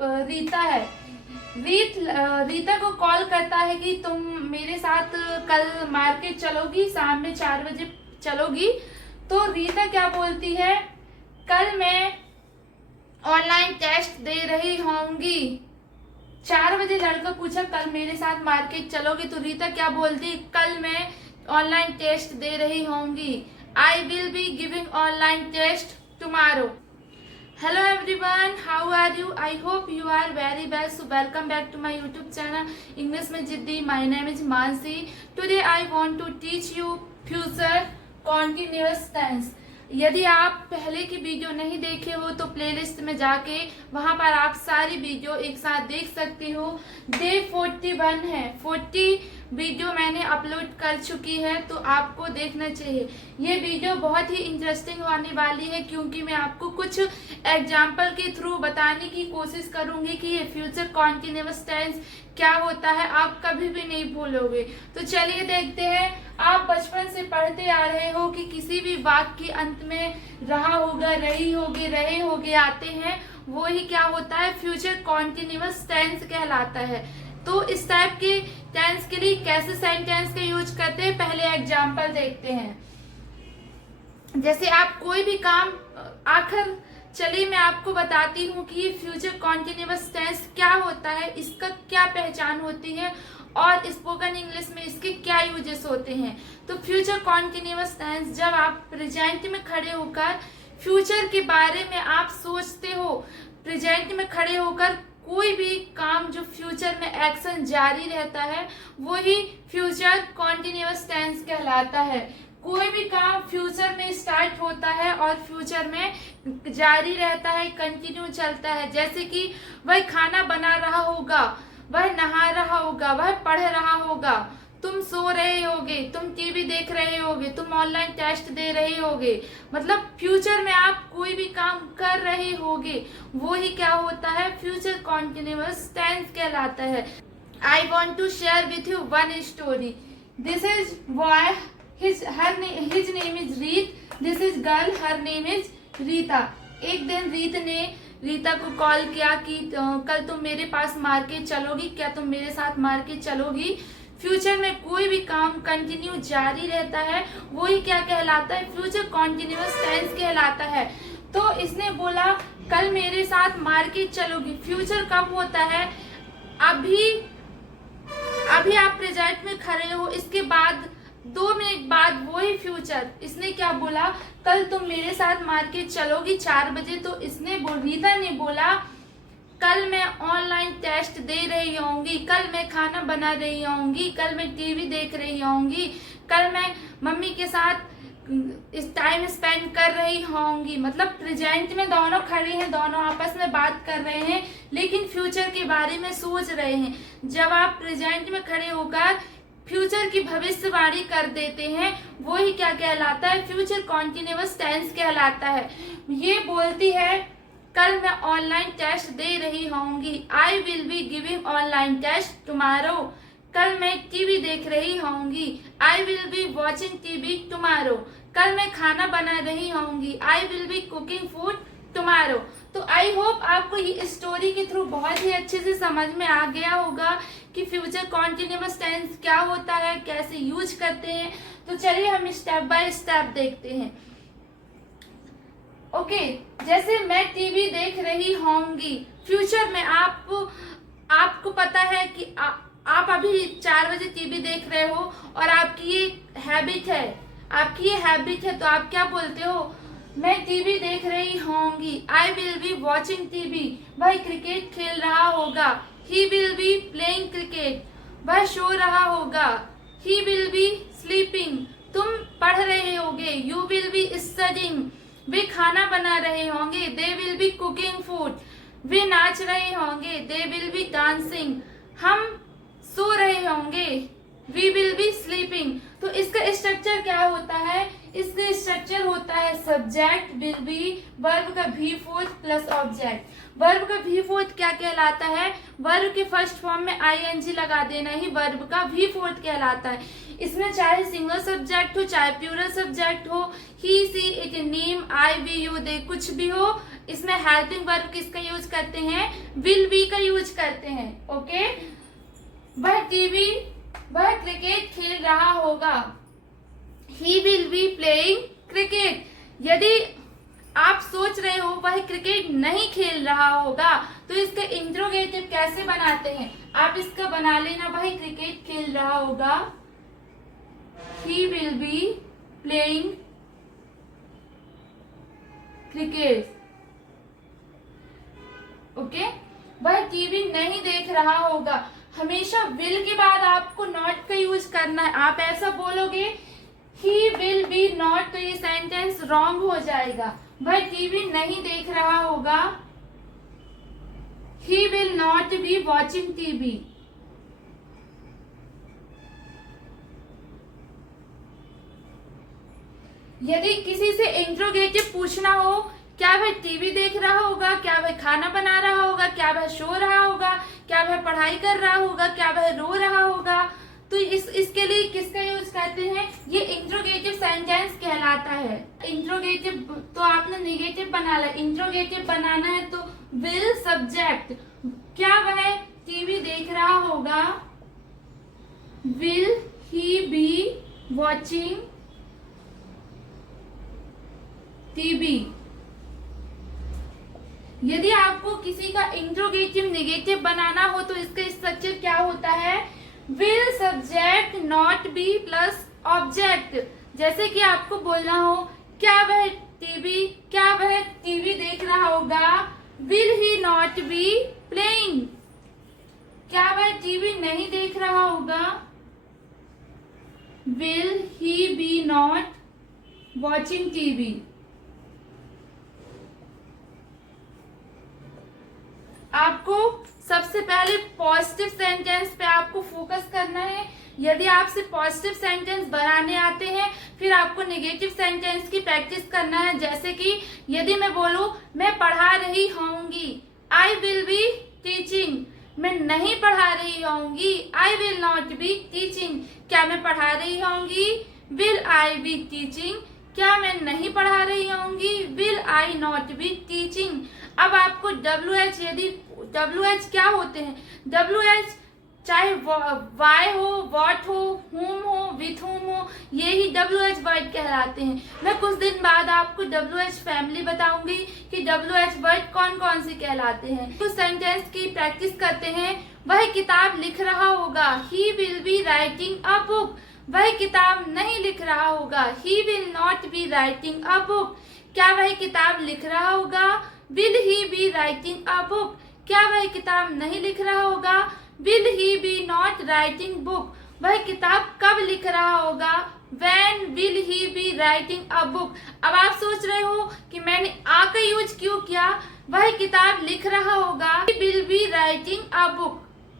रीता है। रीता को कॉल करता है कि तुम मेरे साथ कल मार्केट चलोगी, शाम में 4 बजे चलोगी। तो रीता क्या बोलती है, कल मैं ऑनलाइन टेस्ट दे रही होंगी। 4 बजे लड़का पूछा कल मेरे साथ मार्केट चलोगी, तो रीता क्या बोलती, कल मैं ऑनलाइन टेस्ट दे रही होंगी। I will be giving online test tomorrow. Hello everyone, how are you? I hope you are very well. So welcome back to my YouTube channel English में जिद्दी. My name is Mansi. Today I want to teach you future continuous tense. यदि आप पहले की video नहीं देखे हो तो प्लेलिस्ट में जाके वहां पर आप सारी वीडियो एक साथ देख सकते हो। डे 41 है, 40 वीडियो मैंने अपलोड कर चुकी है, तो आपको देखना चाहिए। ये वीडियो बहुत ही इंटरेस्टिंग होने वाली है, क्योंकि मैं आपको कुछ एग्जाम्पल के थ्रू बताने की कोशिश करूंगी कि ये फ्यूचर कॉन्टिन्यूअस टेंस क्या होता है, आप कभी भी नहीं भूलोगे। तो चलिए देखते हैं। आप बचपन से पढ़ते आ रहे हो कि किसी भी वाक्य के अंत में रहा होगा, रही होगी, रहे होगे आते हैं, वो ही क्या होता है, फ्यूचर कॉन्टिन्यूअस टेंस कहलाता है। तो इस टाइप के टेंस के लिए कैसे सेंटेंस का यूज करते हैं, पहले एग्जाम्पल देखते हैं। जैसे आप कोई भी काम चलिए मैं आपको बताती हूँ कि ये फ्यूचर कॉन्टिन्यूअस टेंस क्या होता है, इसका क्या पहचान होती है और स्पोकन इंग्लिश में इसके क्या यूजेस होते हैं। तो फ्यूचर कॉन्टिन्यूअस टेंस, जब आप प्रेजेंट में खड़े होकर फ्यूचर के बारे में आप सोचते हो, प्रेजेंट में खड़े होकर कोई भी काम जो फ्यूचर में एक्शन जारी रहता है, वही फ्यूचर कॉन्टिन्यूअस टेंस कहलाता है। कोई भी काम फ्यूचर में स्टार्ट होता है और फ्यूचर में जारी रहता है, कंटिन्यू चलता है। जैसे कि वह खाना बना रहा होगा, वह नहा रहा होगा, वह पढ़ रहा होगा, तुम सो रहे होगे, तुम टीवी देख रहे होगे, तुम ऑनलाइन टेस्ट दे रहे होगे। मतलब फ्यूचर में आप कोई भी काम कर रहे होगे, वो ही क्या होता है, फ्यूचर कॉन्टिन्यूअस टेंस कहलाता है। I want to share with you one story. This is boy, his name is रीत, this is girl, her name is Rita. एक दिन रीत ने रीता को कॉल किया कि कल तुम मेरे पास मार्केट चलोगी, क्या तुम मेरे साथ मार्केट चलोगी। फ्यूचर में कोई भी काम कंटिन्यू जारी रहता है, वो ही क्या कहलाता है, फ्यूचर कॉन्टिन्यूअस टेंस कहलाता है। तो इसने बोला कल मेरे साथ मार्केट चलोगी। फ्यूचर कब होता है, अभी आप प्रेजेंट में खड़े हो, इसके बाद 2 मिनट बाद वही फ्यूचर। इसने क्या बोला, कल तुम मेरे साथ मार्केट चलोगी 4 बजे। तो रीता ने बोला कल मैं ऑनलाइन टेस्ट दे रही होंगी, कल मैं खाना बना रही होंगी, कल मैं टीवी देख रही होंगी, कल मैं मम्मी के साथ इस टाइम स्पेंड कर रही होंगी। मतलब प्रेजेंट में दोनों खड़े हैं, दोनों आपस में बात कर रहे हैं, लेकिन फ्यूचर के बारे में सोच रहे हैं। जब आप प्रेजेंट में खड़े होकर फ्यूचर की भविष्यवाणी कर देते हैं, वो ही क्या कहलाता है, फ्यूचर कॉन्टिन्यूअस टेंस कहलाता है। ये बोलती है कल मैं ऑनलाइन टेस्ट दे रही होंगी, I will be giving online test tomorrow. कल मैं टीवी देख रही होंगी, I will be watching TV tomorrow. कल मैं खाना बना रही होंगी, I will be cooking food tomorrow. तो आई होप आपको ये स्टोरी के थ्रू बहुत ही अच्छे से समझ में आ गया होगा कि फ्यूचर कॉन्टिन्यूअस टेंस क्या होता है, कैसे यूज करते हैं। तो चलिए हम स्टेप बाय स्टेप देखते हैं। ओके, जैसे मैं टीवी देख रही होंगी, फ्यूचर में आपको पता है कि आप अभी 4 बजे टीवी देख रहे हो और आपकी ये हैबिट है, तो आप क्या बोलते हो, मैं टीवी देख रही होंगी, I will be watching TV, वह क्रिकेट खेल रहा होगा, he will be playing cricket, वह सो रहा होगा, ही विल बी स्लीपिंग, तुम पढ़ रहे होगे, यू विल बी स्टडिंग, वे खाना बना रहे होंगे, they will be cooking food, वे नाच रहे होंगे, दे विल बी डांसिंग, हम सो रहे होंगे, वी विल बी स्लीपिंग। तो इसका स्ट्रक्चर क्या होता है? इसका स्ट्रक्चर होता है सब्जेक्ट विल बी, वर्ब का भी फोर्थ प्लस ऑब्जेक्ट। वर्ब का भी फोर्थ क्या कहलाता है? वर्ब के फर्स्ट फॉर्म में आईएनजी लगा देना ही वर्ब का भी फोर्थ कहलाता है। इसमें चाहे सिंगल सब्जेक्ट हो, चाहे प्लूरल सब्जेक्ट हो, he she it name I we you they, कुछ भी हो, इसमें हेल्पिंग वर्ब किसका यूज करते हैं? विल बी का यूज करते हैं। ओके, वह क्रिकेट खेल रहा होगा। He will be playing cricket. यदि आप सोच रहे हो वह क्रिकेट नहीं खेल रहा होगा, तो इसका इंट्रोगेटिव कैसे बनाते हैं? आप इसका बना लेना, वह क्रिकेट खेल रहा होगा। He will be playing cricket. Okay, वह टीवी नहीं देख रहा होगा। हमेशा विल के बाद आपको नॉट का यूज करना है। आप ऐसा बोलोगे ही विल बी नॉट, तो ये सेंटेंस रॉन्ग हो जाएगा। वह टीवी नहीं देख रहा होगा। He will not B watching TV. यदि किसी से इंट्रोगेटिव पूछना हो, क्या वह टीवी देख रहा होगा, क्या वह खाना बना रहा होगा, क्या वह सो रहा होगा, क्या वह पढ़ाई कर रहा होगा, क्या वह रो रहा होगा, तो इसके लिए किसका यूज करते हैं? ये इंट्रोगेटिव सेंटेंस कहलाता है। इंट्रोगेटिव तो आपने नेगेटिव बना ला, इंट्रोगेटिव बनाना है तो विल सब्जेक्ट, क्या वह टीवी देख रहा होगा? Will he B watching TV. यदि आपको किसी का इंट्रोगेटिव नेगेटिव बनाना हो तो इसका स्ट्रक्चर क्या होता है? Will subject not be plus object. जैसे कि आपको बोलना हो क्या वह टीवी देख रहा होगा? Will he not be playing. क्या वह टीवी नहीं देख रहा होगा? Will he be not watching TV. आपको सबसे पहले पॉजिटिव सेंटेंस पे आपको फोकस करना है। यदि आपसे पॉजिटिव सेंटेंस बनाने आते हैं, फिर आपको नेगेटिव सेंटेंस की प्रैक्टिस करना है। जैसे कि यदि मैं बोलूं मैं पढ़ा रही होंगी, आई विल बी टीचिंग। मैं नहीं पढ़ा रही होंगी, I will not be teaching. क्या मैं पढ़ा रही होंगी? Will I be teaching. क्या मैं नहीं पढ़ा रही होंगी? Will I not be teaching. अब आपको WH, यदि WH क्या होते हैं? WH चाहे वाई हो, वॉट हो, हुम हो, विथ हुम हो, ये ही WH वर्ड कहलाते हैं। मैं कुछ दिन बाद आपको WH फैमिली बताऊंगी कि WH वर्ड कौन कौन से कहलाते हैं। कुछ सेंटेंस की प्रैक्टिस करते हैं। वह किताब लिख रहा होगा। He will be writing a book. वह किताब नहीं लिख रहा होगा। He will not be writing a book. क्या वह किताब लिख रहा होगा? Will he be writing a book. क्या वह किताब नहीं लिख रहा होगा? Will he be not writing book. वह किताब कब लिख रहा होगा? When will he be writing a book? अब आप सोच रहे हो कि मैंने आ का यूज क्यों किया? वह किताब लिख रहा होगा। He will be writing a book।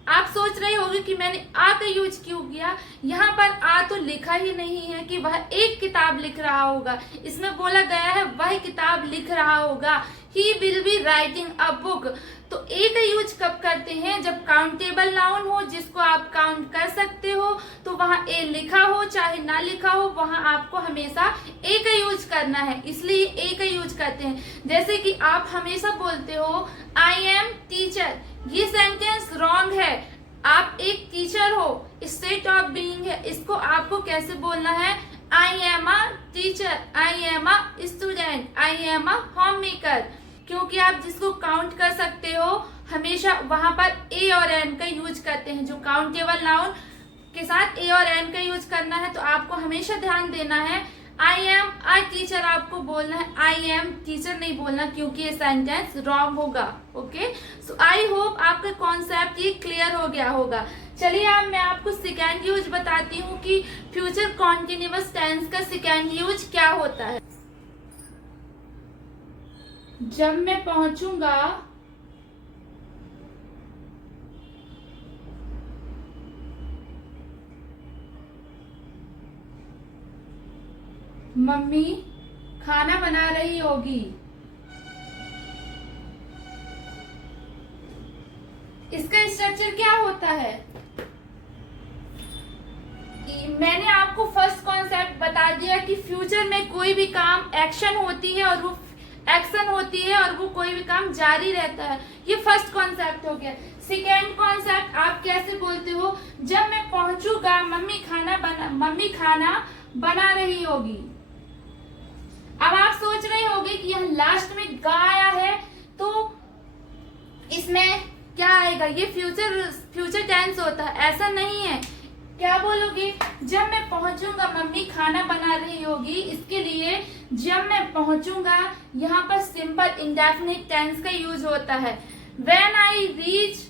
आप सोच रहे होंगे कि मैंने आ का यूज क्यों किया। यहाँ पर आ तो लिखा ही नहीं है कि वह एक किताब लिख रहा होगा। इसमें बोला गया है वह किताब लिख रहा होगा। He will be writing a book। तो ए का यूज कब करते हैं? जब काउंटेबल नाउन हो, जिसको आप काउंट कर सकते हो, तो वहाँ ए लिखा हो चाहे ना लिखा हो, वहाँ आपको हमेशा ए का यूज करना है, इसलिए ए का यूज करते हैं। जैसे कि आप हमेशा बोलते हो आई एम टीचर, ये सेंटेंस रॉन्ग है। आप एक टीचर हो, स्टेट ऑफ बीइंग है, इसको आपको कैसे बोलना है? I am a teacher, I am a student, I am a home maker. क्योंकि आप जिसको काउंट कर सकते हो हमेशा वहां पर ए और एन का यूज करते हैं। जो काउंटेबल नाउन के साथ ए और एन का यूज करना है, तो आपको हमेशा ध्यान देना है आई एम अ टीचर आपको बोलना है, आई एम टीचर नहीं बोलना, क्योंकि ये सेंटेंस रॉन्ग होगा। ओके, सो आई होप आपका कॉन्सेप्ट ये क्लियर हो गया होगा। चलिए अब मैं आपको सेकेंड यूज बताती हूँ कि फ्यूचर कॉन्टिन्यूअस टेंस का सेकेंड यूज क्या होता है। जब मैं पहुंचूंगा मम्मी खाना बना रही होगी। इसका स्ट्रक्चर क्या होता है? मैंने आपको फर्स्ट कॉन्सेप्ट बता दिया कि फ्यूचर में कोई भी काम एक्शन होती है और वो एक्शन होती है और वो कोई भी काम जारी रहता है। ये फर्स्ट कॉन्सेप्ट हो गया। सेकेंड कॉन्सेप्ट आप कैसे बोलते हो? जब मैं पहुंचूंगा मम्मी खाना बना रही होगी। अब आप सोच रहे होंगे कि यहाँ लास्ट में गा आया है तो इसमें क्या आएगा? ये फ्यूचर टेंस होता है, ऐसा नहीं है। क्या बोलोगे? जब मैं पहुंचूंगा मम्मी खाना बना रही होगी। इसके लिए जब मैं पहुंचूंगा यहाँ पर सिंपल इंडेफिनिट टेंस का यूज होता है। When I reach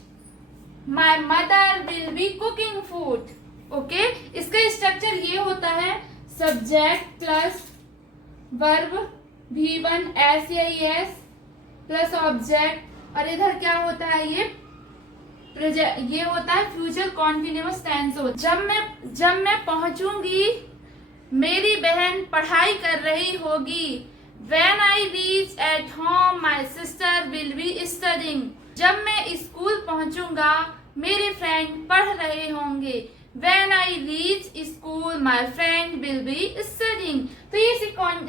my mother will be cooking food. Okay, इसका स्ट्रक्चर ये होता है subject plus verb V1 SAES plus object और इधर क्या होता है? ये होता है फ्यूचर कॉन्टिन्यूअस टेंस। जब मैं पहुंचूंगी मेरी बहन पढ़ाई कर रही होगी। When I reach at home my sister will be studying। जब मैं स्कूल पहुंचूंगा मेरे फ्रेंड पढ़ रहे होंगे। When I reach school my friend will be studying। तो ये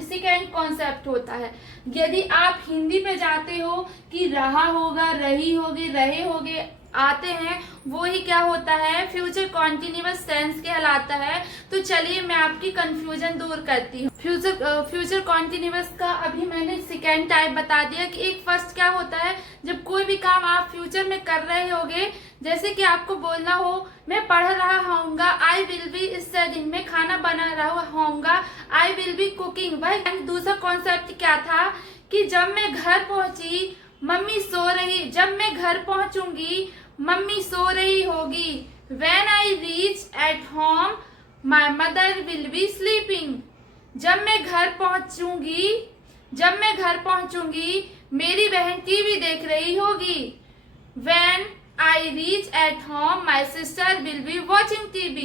सेकेंड कॉन्सेप्ट होता है। यदि आप हिंदी पे जाते हो कि रहा होगा, रही होगी, रहे होगे आते हैं, वो ही क्या होता है? फ्यूचर कॉन्टिन्यूअस टेंस कहलाता है। तो चलिए मैं आपकी कंफ्यूजन दूर करती हूँ। फ्यूचर कॉन्टिन्यूअस का अभी मैंने सेकेंड टाइप बता दिया कि एक फर्स्ट क्या होता है, जब कोई भी काम आप फ्यूचर में कर रहे होगे, जैसे कि आपको बोलना हो मैं पढ़ रहा होऊंगा, आई विल बी स्टडिंग, मैं खाना बना रहा होऊंगा, आई विल बी कुकिंग। वह दूसरा कॉन्सेप्ट क्या था कि जब मैं घर पहुंची मम्मी सो रही, जब मैं घर पहुंचूंगी मम्मी सो रही होगी। When I reach at home my mother will be sleeping। जब मैं घर पहुंचूंगी मेरी बहन टीवी देख रही होगी। When I reach at home my sister will be watching TV।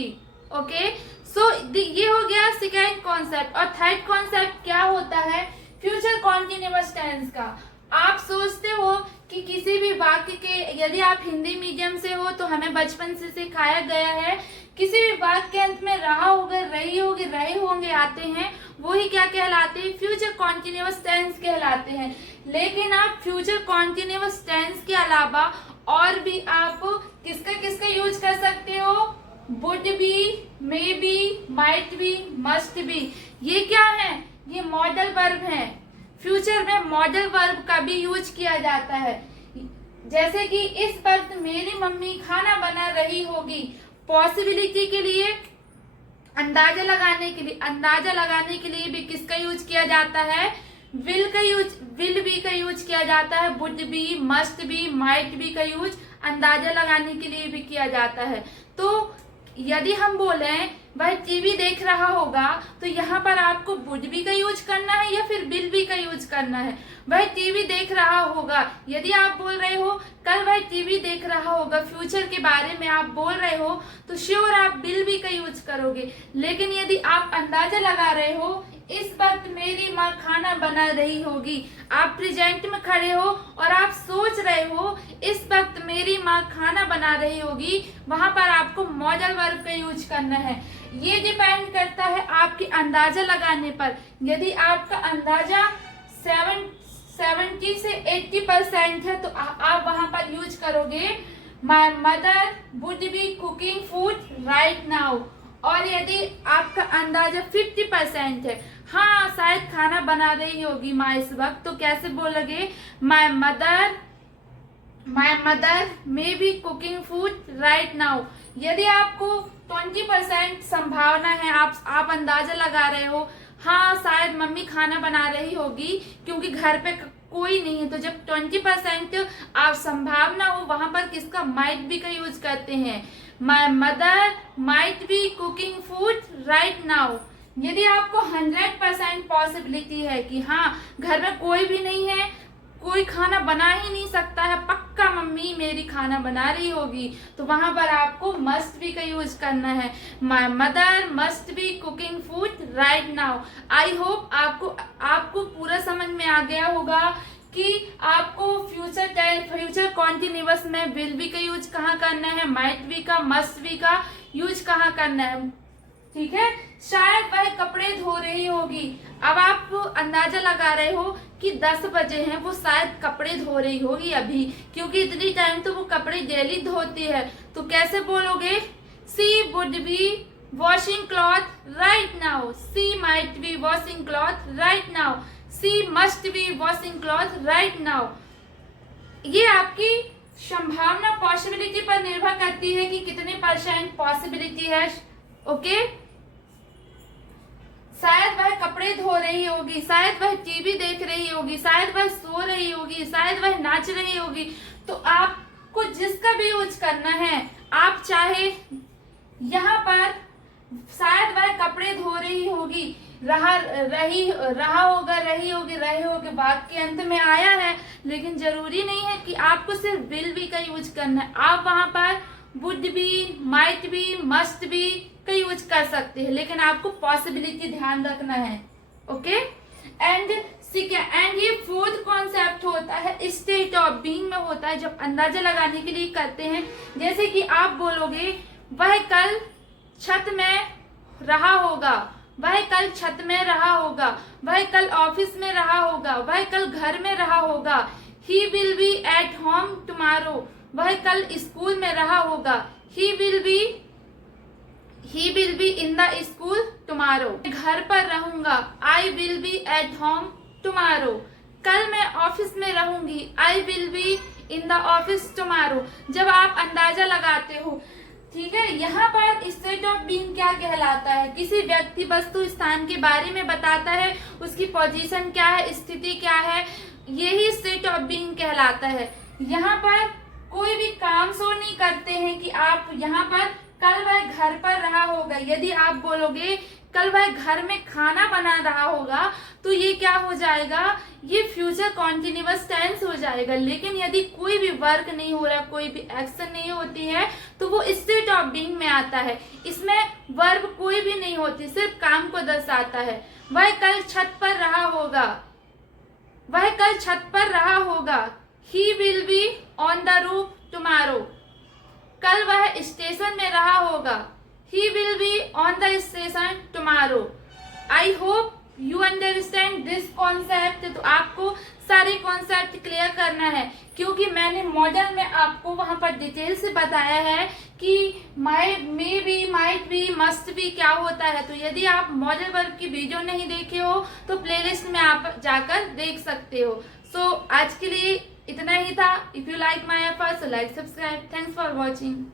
Okay, so ये हो गया सेकेंड कॉन्सेप्ट। और थर्ड कॉन्सेप्ट क्या होता है? फ्यूचर कॉन्टिन्यूअस टेंस का। आप सोचते हो कि किसी भी वाक्य के, यदि आप हिंदी मीडियम से हो तो हमें बचपन से सिखाया गया है किसी भी वाक्य के अंत में रहा होगा, रही होगी, रहे होंगे आते हैं, वो ही क्या कहलाते हैं? फ्यूचर कॉन्टिन्यूअस टेंस कहलाते हैं। लेकिन आप फ्यूचर कॉन्टिन्यूअस टेंस के अलावा और भी आप किसका यूज कर सकते हो? Would be, may be, might be, must be. ये क्या है? ये मॉडल वर्ब है। फ्यूचर में मॉडल वर्ब का भी यूज किया जाता है। जैसे कि इस वक्त मेरी मम्मी खाना बना रही होगी। पॉसिबिलिटी के लिए, अंदाजा लगाने के लिए भी किसका यूज किया जाता है? विल बी का यूज किया जाता है। Would be, must be, might be का यूज अंदाजा लगाने के लिए भी किया जाता है। तो यदि हम बोले वह टीवी देख रहा होगा तो यहाँ पर आपको वुड बी का यूज करना है या फिर विल बी का यूज करना है? वह टीवी देख रहा होगा। यदि आप बोल रहे हो कल वह टीवी देख रहा होगा, फ्यूचर के बारे में आप बोल रहे हो, तो श्योर आप विल बी का यूज करोगे। लेकिन यदि आप अंदाजा लगा रहे हो इस वक्त मेरी माँ खाना बना रही होगी, आप प्रेजेंट में खड़े हो और आप सोच रहे हो इस वक्त मेरी माँ खाना बना रही होगी, वहां पर आपको मॉडल वर्ब का यूज करना है। ये डिपेंड करता है आपके अंदाजा लगाने पर। यदि आपका अंदाजा 70 से 80% है तो आप वहां पर यूज करोगे my mother would be cooking food right now. और यदि आपका अंदाजा 50% है, हाँ शायद खाना बना रही होगी माँ इस वक्त, तो कैसे बोलोगे? My mother may be cooking food right now. यदि आपको 20% संभावना है, आप अंदाजा लगा रहे हो, हाँ शायद मम्मी खाना बना रही होगी क्योंकि घर पे कोई नहीं है, तो जब 20% आप संभावना हो वहां पर किसका? माइट बी का यूज करते हैं। My mother might be cooking food right now. यदि आपको 100% पॉसिबिलिटी है कि हाँ घर में कोई भी नहीं है, कोई खाना बना ही नहीं सकता है, पक्का मम्मी मेरी खाना बना रही होगी, तो वहां पर आपको मस्ट बी का यूज करना है। My mother must be cooking food right now. I hope आपको पूरा समझ में आ गया होगा कि आपको फ्यूचर कॉन्टिन्यूअस में विल बी का यूज कहाँ करना है, माइट बी का, मस्ट बी का यूज कहाँ करना है। ठीक है, शायद वह कपड़े धो रही होगी। अब आप अंदाजा लगा रहे हो कि 10 बजे हैं, वो शायद कपड़े धो रही होगी अभी, क्योंकि इतनी टाइम तो वो कपड़े डेली धोती है। तो कैसे बोलोगे? She would be washing cloth right now, she might be washing cloth right now, she must be washing cloth right now. ये आपकी संभावना पॉसिबिलिटी पर निर्भर करती है कि कितने % पॉसिबिलिटी है। ओके, शायद वह कपड़े धो रही होगी, शायद वह टीवी देख रही होगी, शायद वह सो रही होगी, शायद वह नाच रही होगी। तो आपको जिसका भी यूज करना है, आप चाहे यहाँ पर शायद वह कपड़े धो रही होगी, रही होगी वाक्य के अंत में आया है, लेकिन जरूरी नहीं है कि आपको सिर्फ विल बी का यूज करना है। आप वहां पर would be, might be, must be का यूज कर सकते हैं, लेकिन आपको पॉसिबिलिटी ध्यान रखना है। ओके, एंड ये फोर्थ कॉन्सेप्ट होता है स्टेट ऑफ बीइंग में होता है, जब अंदाजा लगाने के लिए करते हैं। जैसे कि आप बोलोगे वह कल छत में रहा होगा, वह कल छत में रहा होगा, वह कल ऑफिस में रहा होगा, वह कल घर में रहा होगा। He will B at home tomorrow, वह कल स्कूल में रहा होगा। He will be in the school tomorrow, घर पर रहूंगा। आई will B at home tomorrow, कल मैं ऑफिस में रहूंगी। आई will be in the office tomorrow. जब आप अंदाजा लगाते हो, ठीक है, यहाँ पर स्टेट ऑफ बीइंग क्या कहलाता है? किसी व्यक्ति, वस्तु, स्थान के बारे में बताता है, उसकी पोजीशन क्या है, स्थिति क्या है, यही स्टेट ऑफ बीइंग कहलाता है। यहाँ पर कोई भी काम शो नहीं करते हैं कि आप यहाँ पर कल वह घर पर रहा होगा। यदि आप बोलोगे कल वह घर में खाना बना रहा होगा, तो ये क्या हो जाएगा? ये फ्यूचर कॉन्टिन्यूअस टेंस हो जाएगा। लेकिन यदि कोई भी वर्क नहीं हो रहा, कोई भी एक्शन नहीं होती है, तो वो स्टेट ऑफ बीइंग में आता है। इसमें वर्ब कोई भी नहीं होती, सिर्फ काम को दर्शाता है। वह कल छत पर रहा होगा, वह कल छत पर रहा होगा। He will be on the roof tomorrow, कल वह स्टेशन में रहा होगा। He will be on the station tomorrow. I hope you understand this concept. तो आपको सारे कॉन्सेप्ट क्लियर करना है, क्योंकि मैंने मॉडल में आपको वहां पर डिटेल से बताया है कि may be, might be, must be क्या होता है। तो यदि आप मॉडल वर्ब की वीडियो नहीं देखे हो तो प्लेलिस्ट में आप जाकर देख सकते हो। सो आज के लिए इतना ही था। If you like my efforts, like, subscribe. Thanks for watching.